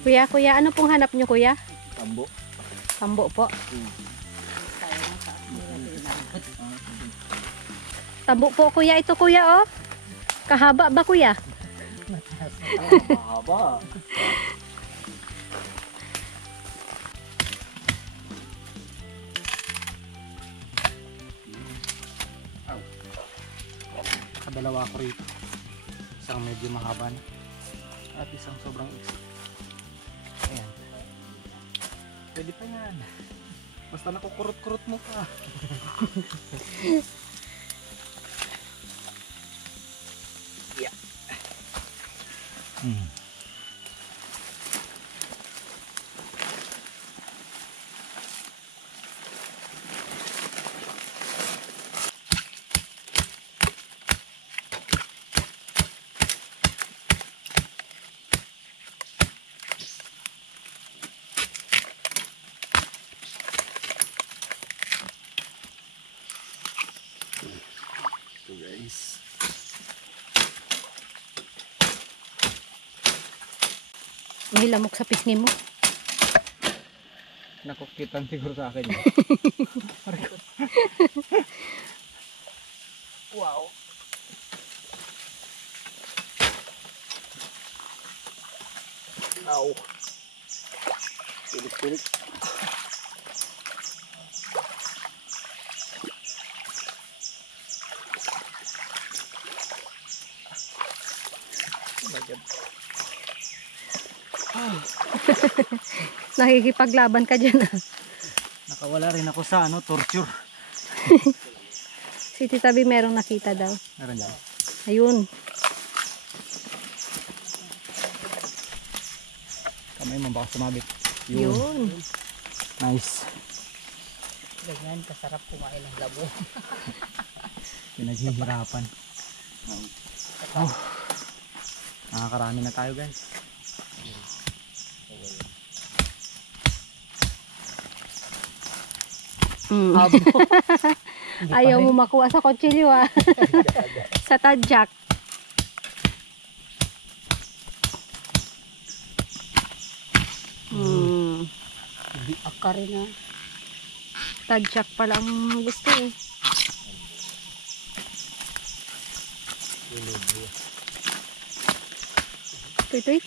Kuya, ano pong hanap nyo, kuya? Tambo. Tambo po. Tambo po, kuya. Ito, kuya, oh. Kahaba ba, kuya? Mahaba. Kadalawa ko rito. Isang medyo mahaba na. At isang sobrang iksi. Ayan. Pwede pa yan. Basta nakukurot-kurot mo pa. Yeah. So guys, May lamok sa pisngi mo. nakukitan siguro sa akin. Wow. Ow. Pilit-pilit. Oh my God. Nakikipaglaban ka dyan, ah. Nakawala rin ako sa torture. Si Tita B merong nakita daw. Meron dyan. Ayun. Kamay mo baka sumabit. Yun. Nice. Ganyan, kasarap kumain ng labo. Pinaghihirapan. Oh. Nakakarami na tayo guys. Mm. Ayaw mo makuha sa kutsilyo, ah. Sa tadyak. Hindi akar na. Tadyak pala ang gusto, eh. Toy.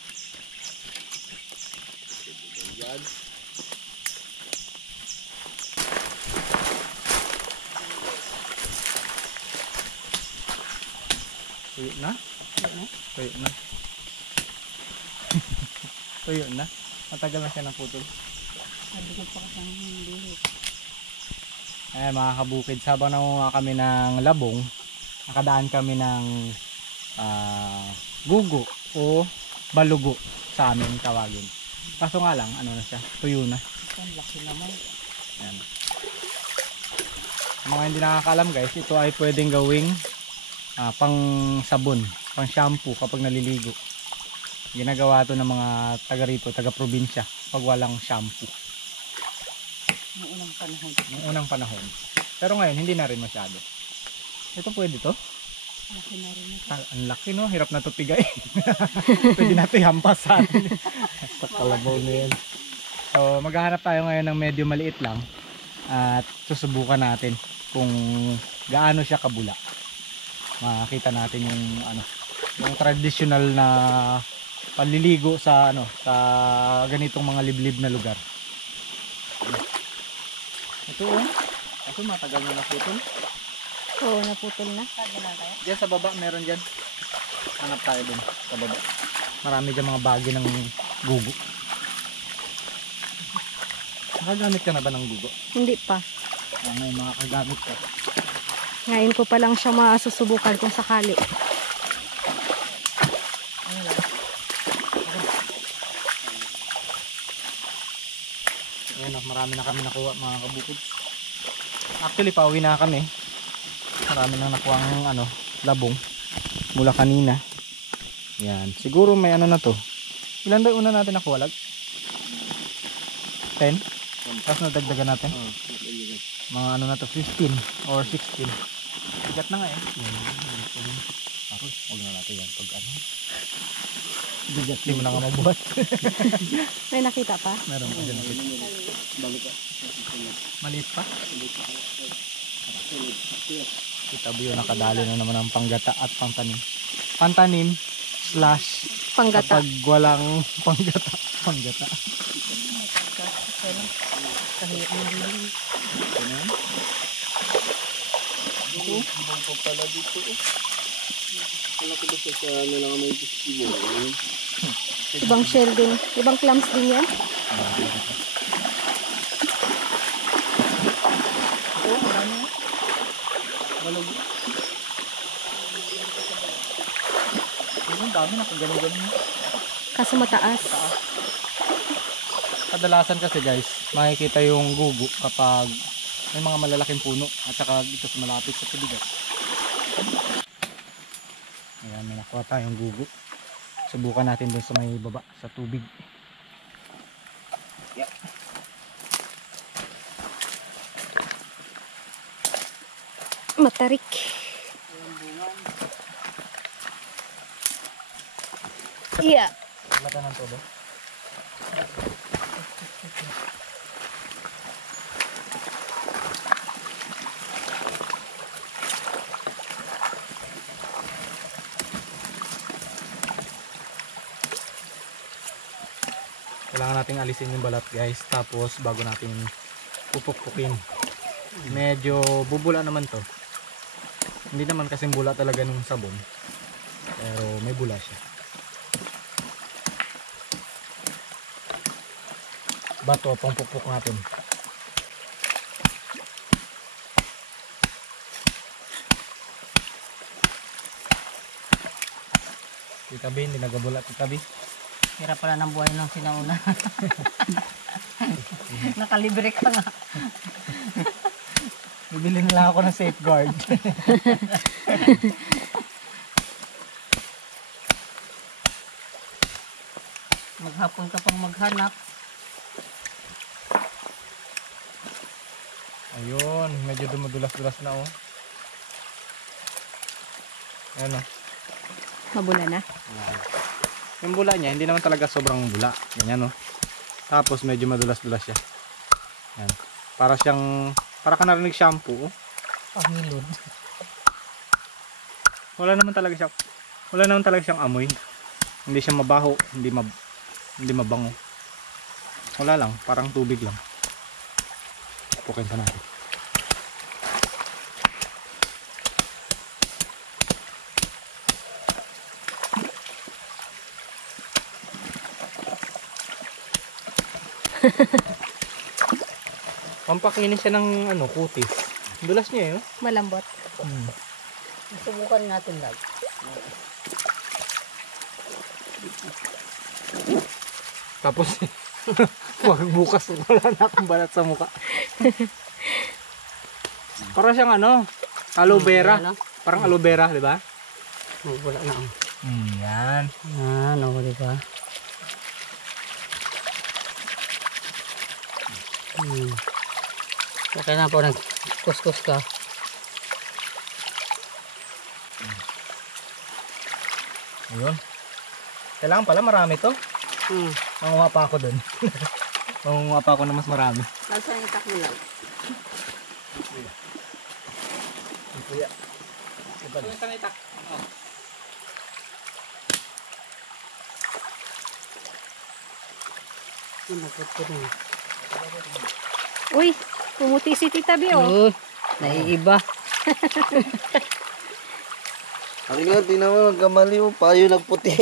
Tuyo na? Tuyo na. Tuyo na? Matagal na siya ng putol. Nabigod pa kasi ang hindi. Mga kabukid, habang nangunga kami ng labong, nakadaan kami ng gugo o balugo sa amin tawagin. Kaso nga lang, ano na siya, tuyo na. Ang laki naman. Ayan. Mga hindi nakakaalam guys, ito ay pwedeng gawing pang sabon, pang shampoo kapag naliligo. Ginagawa to ng mga taga rito, taga probinsya pag walang shampoo. Noong unang panahon. Noong unang panahon. Pero ngayon hindi na rin masyado. Ito pwede to? Laki na rin ito. Ang laki no, hirap na to pigay. Pwede na to hampas sa atin. Sa kalabaw na yan. So maghahanap tayo ngayon ng medyo maliit lang at susubukan natin kung gaano siya kabula. Makita natin yung traditional na panliligo sa sa ganitong mga liblib na lugar. Ito kasi matagal na naputol. Oo, naputol na. Diyan sa baba meron diyan. Hanap tayo dun sa baba. Marami diyan mga bagi ng gugo. Nakagamit ka na ba ng gugo? Hindi pa. Ngayon makakagamit ka. Ngayon ko pa lang siya masusubukan kung sakali. Ayan, marami na kami nakuha mga kabukid. Actually pauwi na kami. Marami nang nakuha ng labong mula kanina. Yan, siguro may na to. Ilan ba yung una natin nakuha? 10? Tapos nadagdagan natin. Mga na to, 15 or 16. Bigat na nga eh. Aroy, huwag na natin yan pag ano. Bigat, di mo na nga mabuhat. May nakita pa? Meron pa dyan ulit. Maliit pa? Kita Bio, nakadali na naman ang panggata at pangtanim. Pantanim slash Panggata. kapag walang panggata. Panggata. Kahit na rin. Ibang shell din. Ibang clams din yan. Ang dami na kung ganun-ganun. Kaso mataas. Kadalasan kasi guys, makikita yung gugo kapag may mga malalaking puno at saka dito sa malapit sa tubigan. Ayan, may nakuha tayong gugo. Subukan natin dun sa may baba sa tubig. Yeah. Matarik. Yeah. Lata ng todo. Kailangan nating alisin yung balat guys, tapos bago natin pupukpukin. Medyo bubula naman to. Hindi naman kasing bula talaga nung sabon, pero may bula siya. Bato pang pukpuk natin. Titabi, hindi nagabula titabi. Hirap pala ng buhay ng sinauna. Nakalibre ka nga. Bibili na lang ako ng safeguard. Maghapon ka pang maghanap. Ayun, medyo dumudulas-dulas na oh. Ayan oh. Mabula na. Yung bula niya, hindi naman talaga sobrang bula. Ganyan oh. Tapos medyo madulas-dulas siya. Ayan. Para ka narinig shampoo oh. Pahilod. Wala naman talaga siyang amoy. Hindi siya mabaho, hindi mabango. Wala lang, parang tubig lang. Pukin pa natin. Pampakinis siya ng ano, kutis. Dulas niya eh. Malambot. Subukan natin lang. Tapos wag bukas wala na akong balat sa mukha. Parang siyang ano, aloe vera. Ano? Parang aloe vera, di ba? Wala na. Yan. Ano, di ba? Kaya na po nag-kuskus ka. Ayun. Kailangan pala marami to. Manguha pa ako dun. Manguha pa ako na mas marami. Nasa yung itak mo lang. Kuya. Yung sanitak. Nakot ko rin. Uy, pumuti si Tita Bio. Naiiba. Ang nga, di naman magkamali mo, payo nagputi.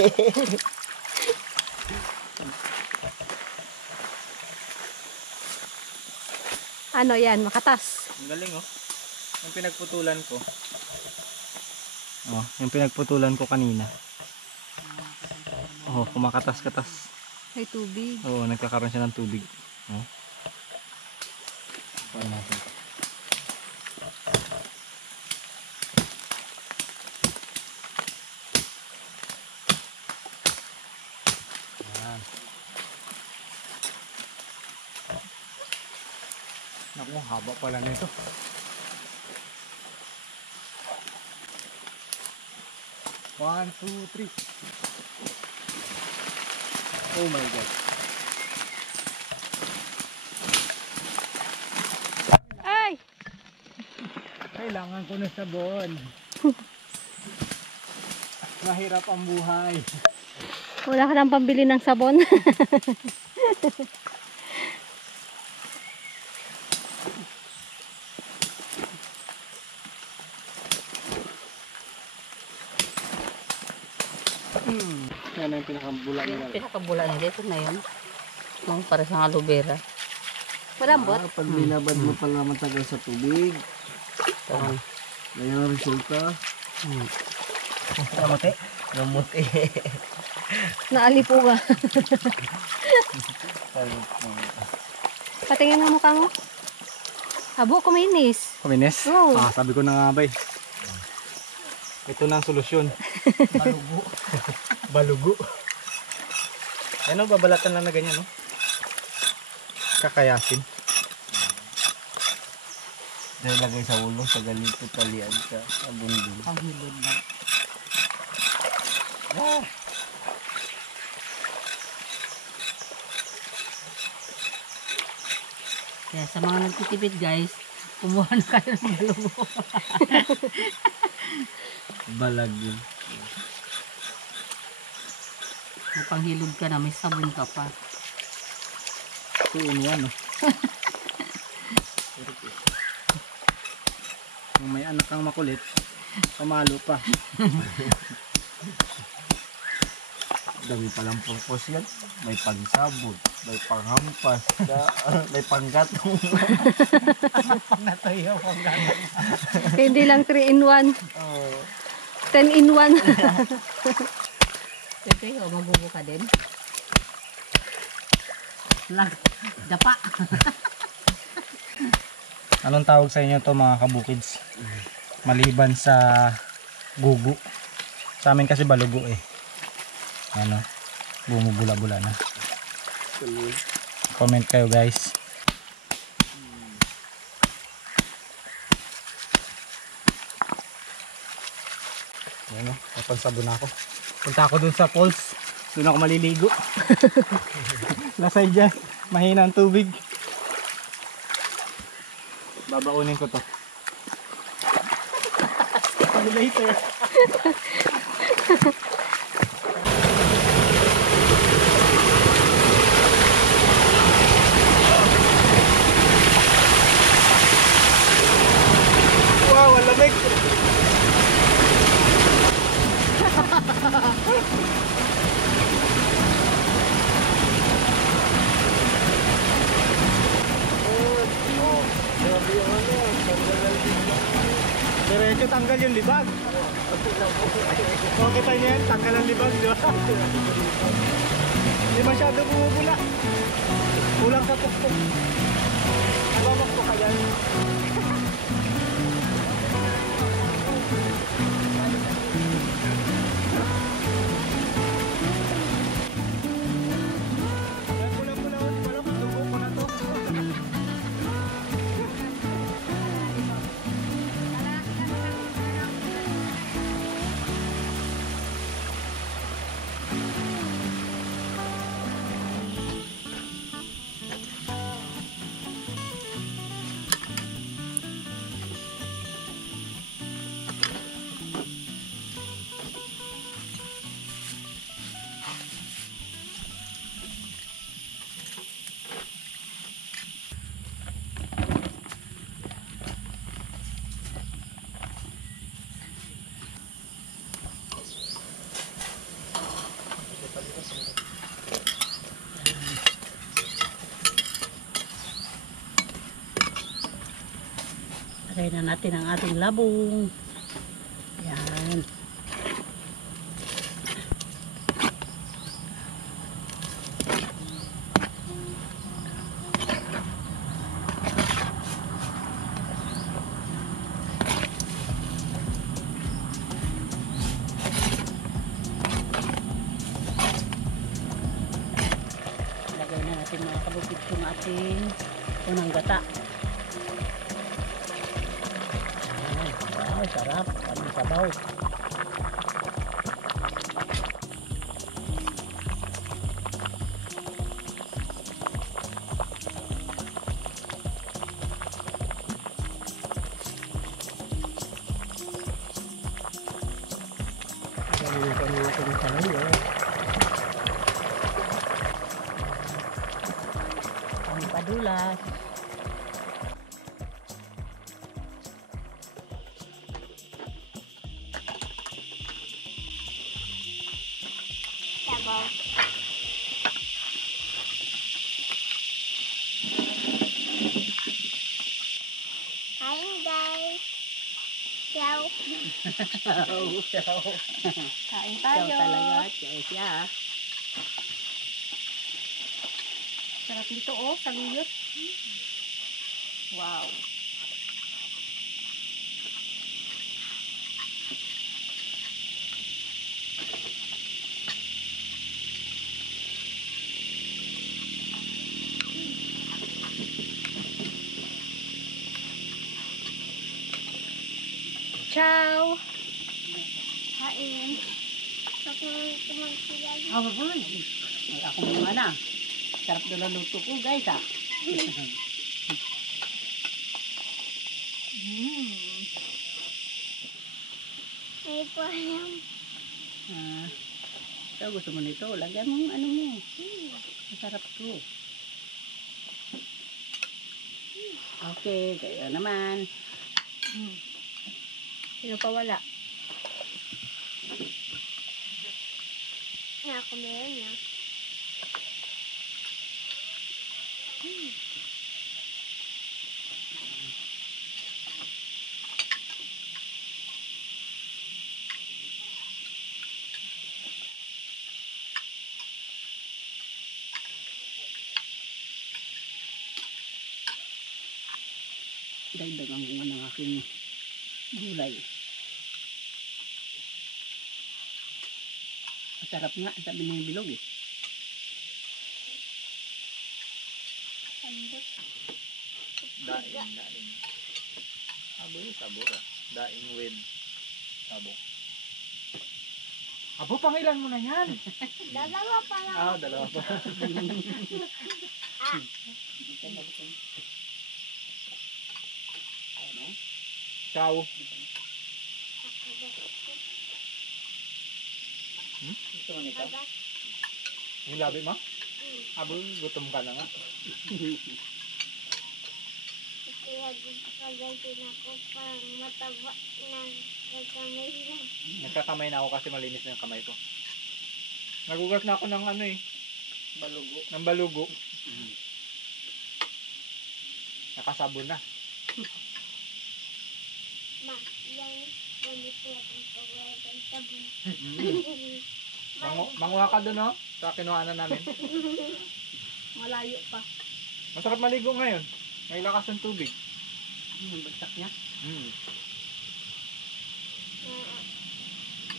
Ano yan, makatas. Ang galing oh. Yung pinagputulan ko. Oh, yung pinagputulan ko kanina. Oh, kumakatas-katas. May tubig. Oo, nagkakaroon siya ng tubig. Oh. Paano natin? Ayan. Naku, haba pala nito. 1, 2, 3. Oh my God. Ay! Kailangan ko na sabon. Mahirap ang buhay. Wala ka nang pambili ng sabon. Yan na yung pinakabula nila. Pinakabulan nila ito na yun. Para sa aloe vera. Malambot. Pag binabad mo pala matagal sa tubig, Ito. ganyan ang resulta. Kamote? Namuti. Naalipuga. Patingin ang mukha mo. Abo, kuminis. Kuminis? Oo. Sabi ko na nga ba eh. Ito na ang solusyon. Balugo. Balugo. Ano, babalatan lang na ganyan, no? Kakayasin. Dahil lagay sa ulo, sa ganito talian ka. Abundin. Ang hilod na. Kaya sa mga nagtitipid guys, kumuha na kayo ng balugo. Balag yun. Mukhang hilod ka na, may sabon ka pa. 2 in 1, no? Kung may anak kang makulit, pamalo pa. Dami palang purpose yan. May pangsabot, may panghampas, may panggatong. Natayo pang gano'n. Hindi lang 3 in 1. Oh. 10 in 1. Ito yun, mabubo ka din. Dapa. Anong tawag sa inyo to mga kabukids? Maliban sa gugu. Sa amin kasi balugo eh. Ano? Bumubula-bula na. Comment kayo guys. Ano? Napansabon ako. Punta ako dun sa falls. Dun ako maliligo. Lasay dyan. Mahina ang tubig. Babaunin ko to. See you later. Wow, ang lamig. Diretso tanggal yung libag. Okay tayo yan, tanggal ang libag, di ba? Hindi masyado bumubula. Kulang sa pukpuk. Nababakto ka yan. Lagay na natin ang ating labong. Yan. Lagay na natin mga kabukid yung ating unang gata. Wow, sarap. Kami sabaw. Ang padulas. Sabaw. Hi guys. Ciao. Kain Ikaw tayo. talaga. Siya siya. Sarap nito oh, saluyot. Wow. Ciao. Kain. Ah, babay. Ako mga na. Sarap doon ang luto ko guys ah. May payam. Ah, ito gusto mo nito. Lagyan mo ang ano mo. Masarap to. Okay, kaya naman. Sino pa wala? Ako meron niya. Dagdagan ko nga ng aking gulay. Masarap nga, sabi niya yung bilog eh. Daing. Abo yung sabor ah. Daing with sabong. Abo, pangilan mo na yan. Dalawa pa lang. Ah, dalawa pa. Ciao. Gusto mo nito? Yung labi mo? Abo, gutom ka na nga. Kaya gagawin ako parang mataba na gagamay lang. Nagkakamay na ako kasi malinis na yung kamay ko. Nagugas na ako ng ano eh. Balugo. Ng balugo. Nakasabon na. Ma, yan. Ganito ang pagwagan sabon. Manguha ka dun oh. Sa kinuhanan namin. Malayo pa. Masarap maligo ngayon. May lakas ng tubig. Yung bagsak niya.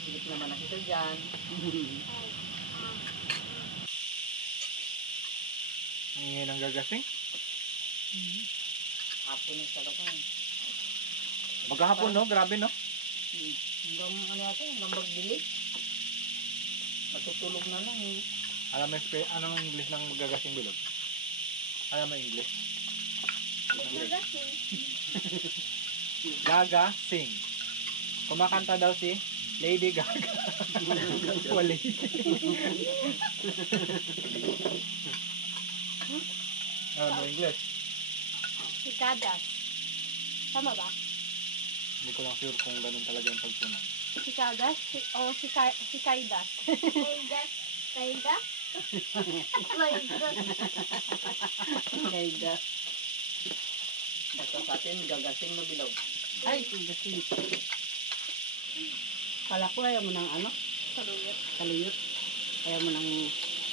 Hilit naman na kita dyan. Hingin ng gagasing. Hapon na talaga. Maghahapon no? Grabe no? Hanggang ano natin, hanggang magdilig. Matutulog na lang eh. Alam mo anong English ng magagasing bilog? Alam mo English? Gagasing. Gaga sing. Kumakanta daw si Lady Gaga. Wali. Alam mo English? Sikadas. Tama ba? Hindi ko lang sure kung ganun talaga yung pagtunan. Sikadas? O sikaidas? Sikaidas? Sikaidas? Kaya basta sa atin, gagasing na bilog. Ay, gagasing. Kala ko ayaw mo ng ano? Saluyot. Saluyot. Ayaw mo ng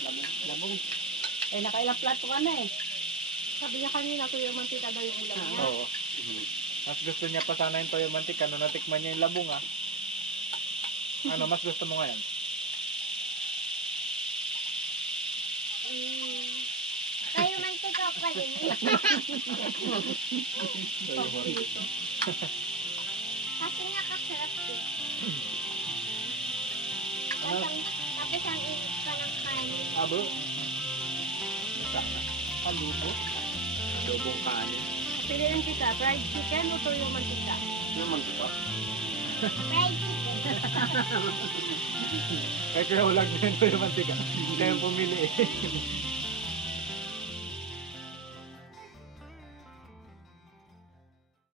labong. Labong. Eh, nakailang plato ka na eh. Sabi niya kanina tuyo mantika daw yung ulam niya. Oo. Mas gusto niya pa sana yung toyo mantika. No, natikman niya yung labong ah. Ano, mas gusto mo ngayon? Tayo mantika pa rin. Kasi nakasarap eh. Ano? Tapos ang init pa ng kanin. Abo. Sana. Palubo. Adobong kanin. Piliin kita, fried chicken o toyo mantika? Naman ito. Kaya kaya ulag na yun ko yung mantika. Kaya yung pumili eh.